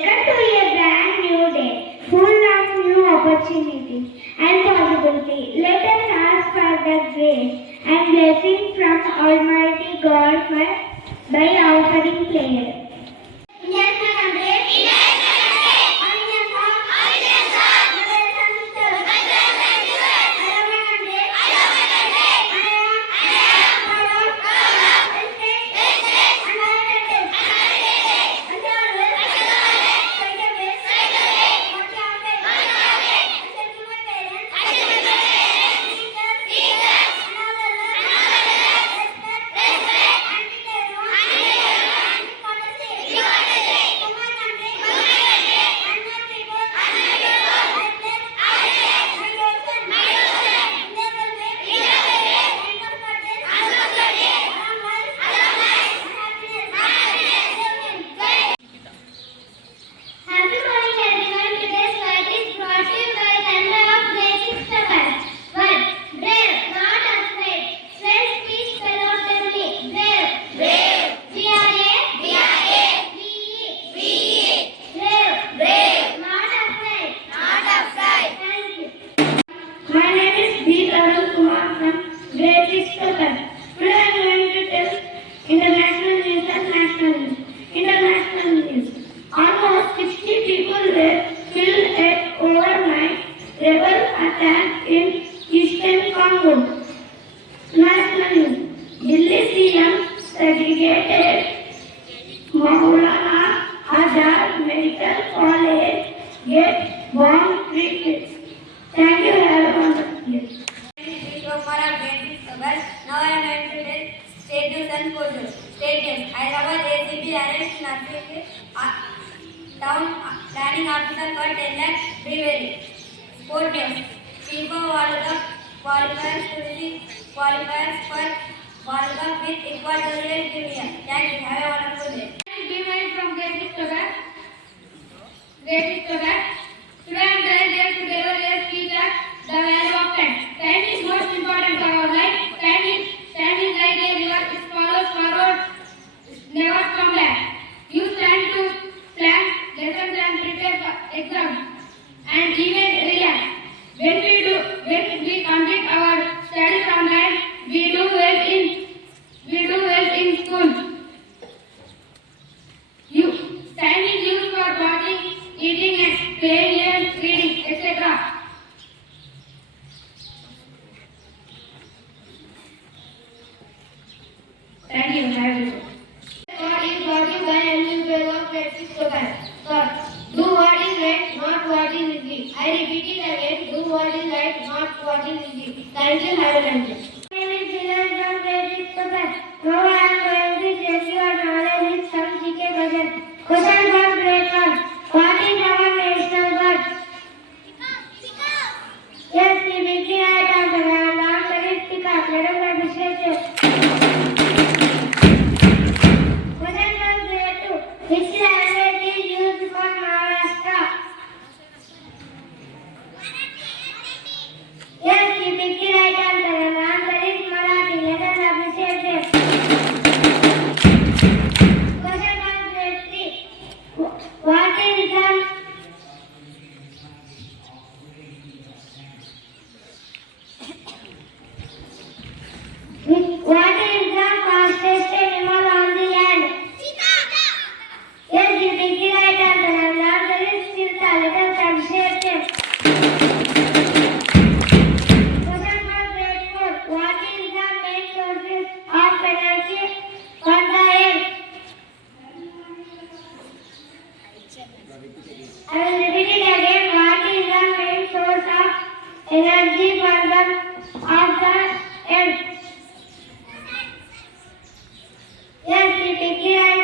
Welcome to a brand new day, full of new opportunities and possibility. Let us ask for the grace and blessing from Almighty God by offering prayer. Grade VI Topaz. Today I am going to tell international news and national news. International news. Almost 60 people were killed at overnight rebel attack in eastern Congo. National news. Delhi CM segregated Maulana Azad Medical College get bomb treated. Thank you. Have a wonderful day. Now I am going to tell state news and sport news. State news. Hyderabad ACP arrests Narvik town planning officer for 10 lakh brewery. Sport news. FIFA World Cup qualifiers to receive qualifiers for World Cup with Equatorial Guinea. Thank you. Have a wonderful day. From Grade VI Topaz. Grade VI Topaz. Today I am here to deliver a speech at the value of time. Time is most important for our life. Time is like a river. It follows forward, never come back. Use time to plan lessons and prepare for exams and even relax. When we complete our studies on time, we do well in school. Time is used for watching, eating, and playing, and reading, etc. Thank you. God is working by ending the of Grade VI Topaz. Thought. Do what is right, not what is easy. I repeat it again. Do what is right, not what is easy. Thank you. Have a nice day. My name is Dylan from Grade VI Topaz. Now I am going to test your knowledge with some GK questions. Question for Grade 1. What is our national bird? Yes, the big right answer. And answer is peacock. Let us appreciate it. Which language is used for Maharashtra? Yes, you picked the right answer. And the answer is Marathi. Let us appreciate it. Question for Grade 3. What is the fastest animal on the land? Yes, you picked the right answer. And the answer is cheetah. Let us appreciate it. Question for Grade 4. What is the main sources of energy for the earth? I will repeat it again. What is the main source of energy of the earth? Yes, you picked the right